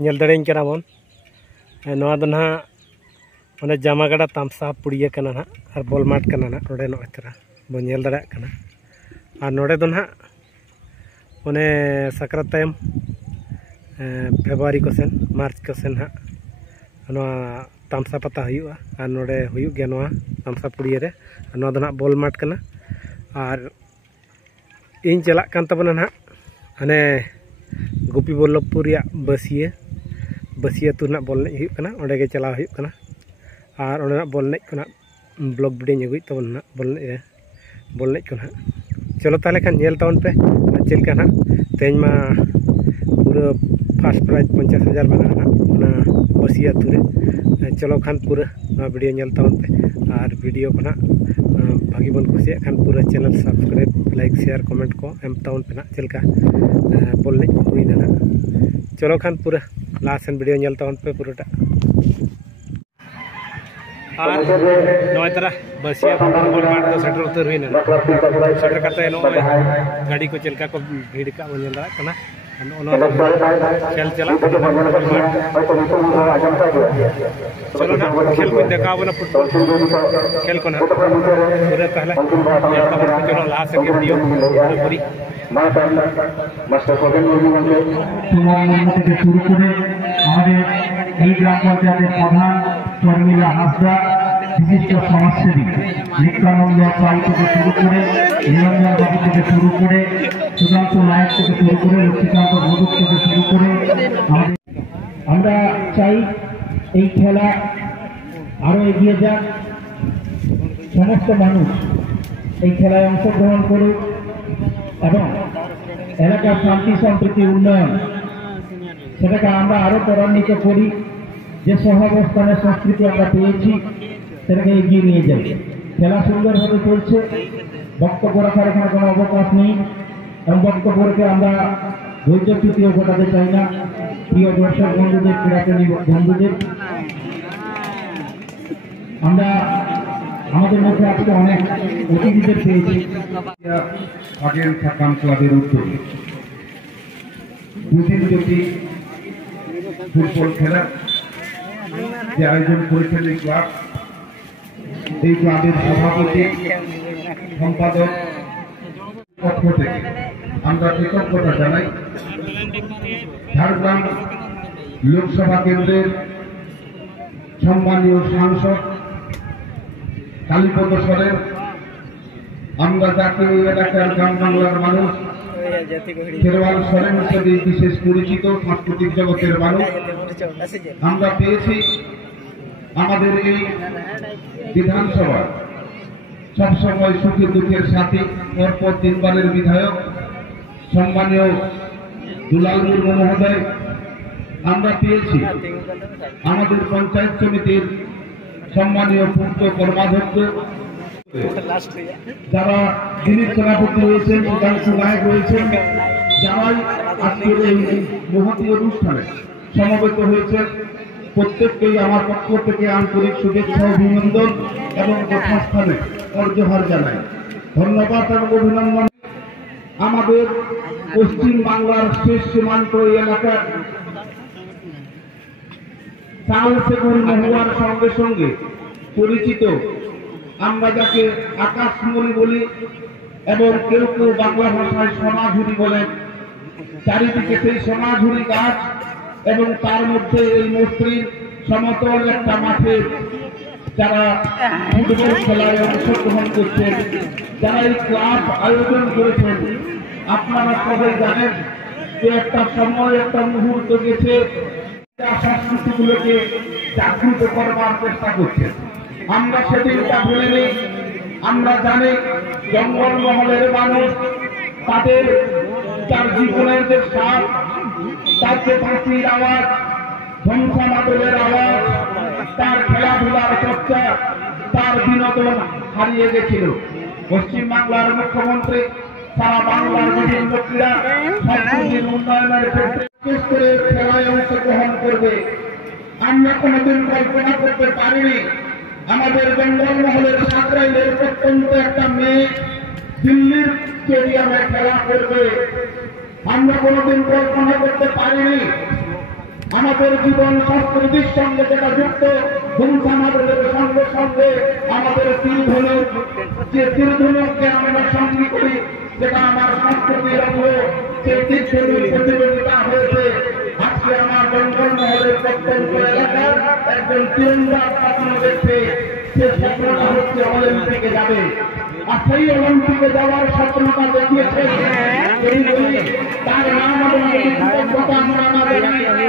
Nail दड़ें कना बन नवा दो ना ओने जामा गड़ा तामसा पुड़िया कना ना और बॉल मार्ट कना ना ओडे नो इतरा बन नेल दड़ा कना और नोडे दो ना ओने सकरात टाइम फेब्रुआरी को सेन मार्च को सेन हा नवा तामसा पता हुआ और नोडे हुई गया नवा तामसा पुड़िया रे नवा दो ना बॉल मार्ट कना और इन चला कान तबना ना अने गोपी बल्लभपुर बसिया बसिया तुना बॉल ने हुई कना ओडे के चला हुई कना और ओडे बॉल ने कना ब्लॉग वीडियो अगुई तबन ना बॉल ने कना चलो ताले खान नेल तावन पे चल का ना तेज मा पूरा फर्स्ट प्राइज 50,000 बना ना ओना बसिया तुरे चलो खान पूरा वीडियो नेल तावन पे और वीडियो को ना भागी बन कुसिया खान पूरा channel subscribe like share comment को एम तावन पे ना चल का बॉल ने हुई ना चलो खान पूरा लास्ट वीडियो नेल तावन पे पूराटा और नय तरह बसिया बॉल मार्ट तो सेटर उतर हुई ना सेटर करते नो गाड़ी को चलका को भीड़ का बन जाला कना खेल चला चलो ना खेल को देखा बना फुटबॉल खेल को ना पूरा पहले चलो लास्ट के वीडियो पूरी मास्टर প্রধান থেকে শুরু করে আমাদের এই গ্রাম পঞ্চায়েতের প্রধান শর্মিলা হাসদা বিশিষ্ট সমাজসেবী নিত্যানন্দ পাল থেকে শুরু করে নিরঞ্জন বাবু থেকে শুরু করে সুধাংশু নায়ক থেকে শুরু করে লক্ষ্মীকান্ত ভৌমিক থেকে শুরু করে আমরা চাই এই খেলা আরো এগিয়ে যাক সমস্ত মানুষ এই খেলায় অংশগ্রহণ করুক এবং এলাকার শান্তি সম্প্রীতি উন্নয়ন সেটাকে আমরা আরো ত্বরান্বিত করি যে সহাবস্থানের সংস্কৃতি আমরা পেয়েছি সেটাকে এগিয়ে নিয়ে যাই খেলা সুন্দরভাবে চলছে বক্তব্য রাখার এখানে কোনো অবকাশ নেই এবং বক্তব্যকে আমরা ধৈর্যচ্যুতিও ঘটাতে চাই না প্রিয় দর্শক বন্ধুদের ক্রীড়াপ্রেমী বন্ধুদের আমরা আমাদের মধ্যে আজকে অনেক অতিথিদের পেয়েছি আগের থাকাম ক্লাবের উদ্যোগে দুদিনব্যাপী ফুটবল খেলা যে আয়োজন করেছেন এই ক্লাবের সভাপতি সম্পাদক পক্ষ থেকে আমরা কৃতজ্ঞতা জানাই ঝাড়গ্রাম লোকসভা কেন্দ্রের সম্মানীয় সাংসদ কালীপদ সরেন আমরা যাকে এলাকার গ্রাম বাংলার মানুষ খেরওয়াল সরেন হিসেবে বিশেষ পরিচিত সাংস্কৃতিক জগতের মানুষ আমরা পেয়েছি আমাদের এই বিধানসভা সবসময় সুখে দুঃখের সাথী পরপর 3 বারের বিধায়ক সম্মানীয় দুলাল মুর্মু মহোদয় আমরা পেয়েছি আমাদের পঞ্চায়েত সমিতির সম্মানীয় পূর্ত কর্মাধ্যক্ষ যারা দিলীপ সেনাপতি রয়েছেন সুধাংশু নায়ক রয়েছেন যারাই আজকের এই মহতী অনুষ্ঠানে সমবেত হয়েছেন প্রত্যেককেই আমার পক্ষ থেকে আন্তরিক শুভেচ্ছা অভিনন্দন এবং যথাস্থানে জোহার জানাই ধন্যবাদ এবং অভিনন্দন আমাদের পশ্চিম বাংলার শেষ সীমান্ত এলাকার চাল সেগুন মহুয়ার সঙ্গে সঙ্গে পরিচিত আমরা যাকে আকাশমণি বলি এবং কেউ কেউ বাংলা ভাষায় সোনাঝুরি বলেন চারিদিকে সেই সোনাঝুরি গাছ এবং তার মধ্যে এই মসৃণ সমতল একটা মাঠে যারা ফুটবল খেলায় অংশগ্রহণ করছেন যারা এই ক্লাব আয়োজন করেছেন আপনারা সবাই জানেন যে একটা সময় একটা মুহূর্ত গেছে সংস্কৃতিগুলোকে জাগ্রত করবার চেষ্টা করছেন আমরা সেদিনটা ভুলে নেই আমরা জানি জঙ্গলমহলের মানুষ তাদের তার জীবনের যে স্বাদ তার যে ফাঁসির আওয়াজ ধ্বংসা মাদলের আওয়াজ তার খেলাধুলার চর্চা তার বিনোদন হারিয়ে গেছিল পশ্চিম বাংলার মুখ্যমন্ত্রী সারা বাংলার বিভিন্ন ক্রীড়া সংস্কৃতির উন্নয়নের ক্ষেত্রে খেলায় অংশগ্রহণ করবে আমরা কোনোদিন কল্পনা করতে পারিনি আমাদের জঙ্গলমহলের সাঁকরাইলের প্রত্যন্ত একটা মেয়ে দিল্লির স্টেডিয়ামে খেলা করবে আমরা কোনোদিন কল্পনা করতে পারিনি আমাদের জীবন সংস্কৃতির সঙ্গে যেটা যুক্ত, ধূমধামাদের সঙ্গে সঙ্গে আমাদের তীরধনুক, যে তীরধনুককে আমরা সঙ্গী করি, যেটা আমার সংস্কৃতির অঙ্গ, সেই তীরধনুক প্রতিযোগিতা হয়েছে। আজকে আমার জঙ্গলমহলের প্রত্যন্ত এলাকার একজন তীরন্দাজ স্বপ্ন দেখছে, সে স্বপ্নটা হচ্ছে অলিম্পিকে যাবে। আর সেই অলিম্পিকে যাওয়ার স্বপ্নটা দেখিয়েছে, তার নাম এবং কৃতজ্ঞতা আমরা জানাই।